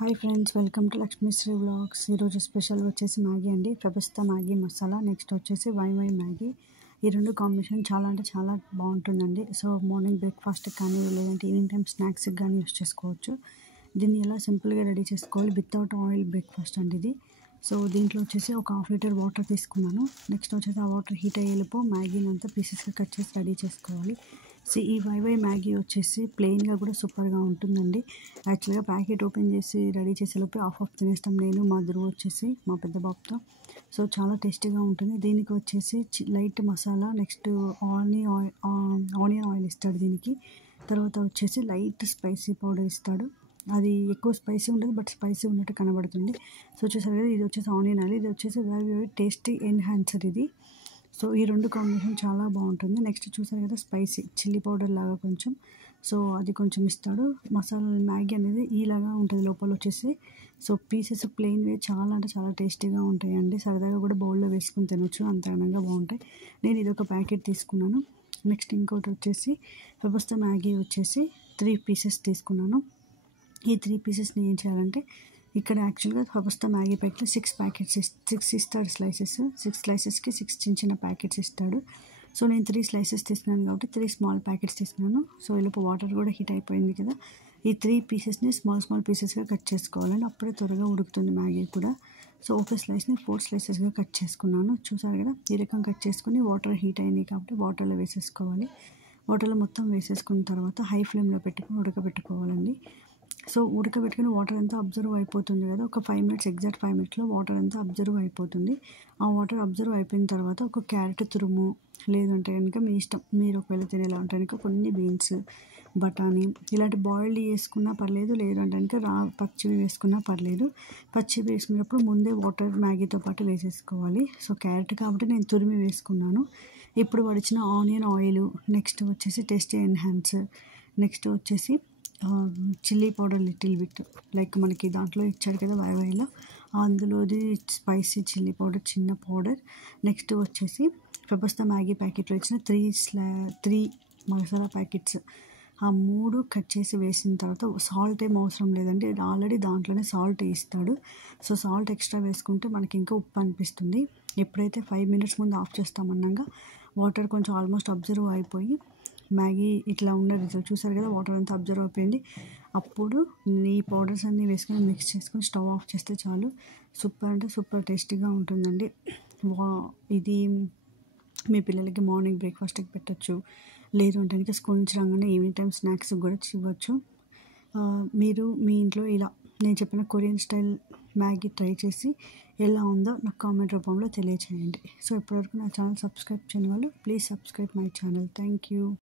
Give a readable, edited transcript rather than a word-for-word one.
Hi friends, welcome to Lakshmisri vlogs. ఈరోజు special వచ్చేసి Maggi అండి. ఫెబస్తా మ్యాగీ మసాలా, నెక్స్ట్ వచ్చేసి వై మ్యాగీ. ఈ రెండు కాంబినేషన్ చాలా అంటే చాలా బాగుంటుందండి. సో మార్నింగ్ బ్రేక్ఫాస్ట్కి కానీ లేదంటే ఈవినింగ్ టైం స్నాక్స్కి కానీ యూస్ చేసుకోవచ్చు. దీన్ని ఎలా సింపుల్గా రెడీ చేసుకోవాలి వితౌట్ ఆయిల్ బ్రేక్ఫాస్ట్ అండి ఇది. సో దీంట్లో వచ్చేసి ఒక హాఫ్ లీటర్ వాటర్ తీసుకున్నాను. నెక్స్ట్ వచ్చేసి ఆ వాటర్ హీట్ అయ్యేలోపు మ్యాగీని అంతా పీసెస్గా కట్ చేసి రెడీ చేసుకోవాలి. సో ఈ వై మ్యాగీ వచ్చేసి ప్లెయిన్గా కూడా సూపర్గా ఉంటుందండి. యాక్చువల్గా ప్యాకెట్ ఓపెన్ చేసి రెడీ చేసేలోపు హాఫ్ తినేస్తాం, నేను మా ధ్రువ వచ్చేసి మా పెద్ద బాబుతో. సో చాలా టేస్టీగా ఉంటుంది. దీనికి వచ్చేసి light masala, next onion oil ఇస్తాడు దీనికి. తర్వాత వచ్చేసి లైట్ స్పైసీ పౌడర్ ఇస్తాడు. అది ఎక్కువ స్పైసీ ఉండదు, బట్ స్పైసీ ఉన్నట్టు కనబడుతుంది. సో చూసారు కదా, ఇది వచ్చేసి ఆనియన్ ఆయిల్, ఇది వచ్చేసి వెరీ టేస్టీ ఎన్హాన్సర్ ఇది. సో ఈ రెండు కాంబినేషన్ చాలా బాగుంటుంది. నెక్స్ట్ చూసారు కదా, స్పైసీ చిల్లీ పౌడర్ లాగా కొంచెం, సో అది కొంచెం ఇస్తాడు. మసాలా మ్యాగీ అనేది ఈలాగా ఉంటుంది లోపల వచ్చేసి. సో పీసెస్ ప్లెయిన్వే చాలా అంటే చాలా టేస్టీగా ఉంటాయండి. సరదాగా కూడా బౌల్లో వేసుకుని తినొచ్చు, అంత ఘనంగా బాగుంటాయి. నేను ఇది ఒక ప్యాకెట్ తీసుకున్నాను. నెక్స్ట్ ఇంకోటి వచ్చేసి ఫెబస్తా మ్యాగీ వచ్చేసి 3 పీసెస్ తీసుకున్నాను. ఈ 3 పీసెస్ని ఏం చేయాలంటే, ఇక్కడ యాక్చువల్గా ఫెబస్తా మ్యాగీ ప్యాకెట్లో 6 ఇస్తాడు స్లైసెస్. 6 స్లైసెస్కి 6 చిన్న చిన్న ప్యాకెట్స్ ఇస్తాడు. సో నేను 3 స్లైసెస్ తీసుకున్నాను కాబట్టి 3 స్మాల్ ప్యాకెట్స్ తీసుకున్నాను. సో ఈలోపు వాటర్ కూడా హీట్ అయిపోయింది కదా, ఈ 3 పీసెస్ని స్మాల్ పీసెస్గా కట్ చేసుకోవాలండి. అప్పుడే త్వరగా ఉడుకుతుంది మ్యాగీ కూడా. సో ఒక స్లైస్ని 4 స్లైసెస్గా కట్ చేసుకున్నాను. చూసారు కదా, ఈ రకం కట్ చేసుకుని వాటర్ హీట్ అయినాయి కాబట్టి వాటర్లో వేసేసుకోవాలి. వాటర్లో మొత్తం వేసేసుకున్న తర్వాత హై ఫ్లేమ్లో పెట్టుకుని ఉడకబెట్టుకోవాలండి. సో ఉడకబెట్టుకుని వాటర్ అంతా అబ్జర్వ్ అయిపోతుంది కదా, ఒక 5 మినిట్స్, ఎగ్జాక్ట్ 5 మినిట్స్లో వాటర్ అంతా అబ్జర్వ్ అయిపోతుంది. ఆ వాటర్ అబ్జర్వ్ అయిపోయిన తర్వాత ఒక క్యారెట్ తురుము, లేదంటే కనుక మీ ఇష్టం, మీరు ఒకవేళ తినేలా ఉంటే కనుక కొన్ని బీన్స్, బఠానీ ఇలాంటి బాయిల్డ్ వేసుకున్నా పర్లేదు, లేదంటే కనుక పచ్చివి వేసుకున్నా పర్లేదు. పచ్చివి వేసుకున్నప్పుడు ముందే వాటర్ మ్యాగీతో పాటు వేసేసుకోవాలి. సో క్యారెట్ కాబట్టి నేను తురిమి వేసుకున్నాను. ఇప్పుడు వడిచిన ఆనియన్ ఆయిల్, నెక్స్ట్ వచ్చేసి టేస్టీ ఎన్హాన్సర్, నెక్స్ట్ వచ్చేసి chilli powder little bit, like మనకి దాంట్లో ఇచ్చాడు కదా వైలో, అందులోది స్పైసీ చిల్లీ పౌడర్ చిన్న పౌడర్. నెక్స్ట్ వచ్చేసి ఫెబస్తా మ్యాగీ ప్యాకెట్లో ఇచ్చిన 3 మసాలా ప్యాకెట్స్, ఆ 3 కట్ చేసి వేసిన తర్వాత సాల్ట్ ఏం అవసరం లేదండి, ఆల్రెడీ దాంట్లోనే సాల్ట్ ఇస్తాడు. సో సాల్ట్ ఎక్స్ట్రా వేసుకుంటే మనకి ఇంకా ఉప్పు అనిపిస్తుంది. ఎప్పుడైతే 5 మినిట్స్ ముందు ఆఫ్ చేస్తామన్నాగా వాటర్ కొంచెం ఆల్మోస్ట్ అబ్జర్వ్ అయిపోయి మ్యాగీ ఇట్లా ఉన్న రిజల్ట్ చూసారు కదా, వాటర్ అంతా అబ్జర్వ్ అయిపోయింది. అప్పుడు ఈ పౌడర్స్ అన్నీ వేసుకొని మిక్స్ చేసుకొని స్టవ్ ఆఫ్ చేస్తే చాలు. సూపర్ అంటే సూపర్ టేస్టీగా ఉంటుందండి. ఇది మీ పిల్లలకి మార్నింగ్ బ్రేక్ఫాస్ట్కి పెట్టచ్చు, లేదు అంటే కనుక స్కూల్ నుంచి రాగానే ఈవినింగ్ టైం స్నాక్స్కి కూడా ఇవ్వచ్చు. మీరు మీ ఇంట్లో ఇలా నేను చెప్పిన కొరియన్ స్టైల్ మ్యాగీ ట్రై చేసి ఎలా ఉందో నాకు కామెంట్ రూపంలో తెలియచేయండి. సో ఇప్పటివరకు నా ఛానల్ సబ్స్క్రైబ్ చేయని వాళ్ళు please subscribe my channel. Thank you.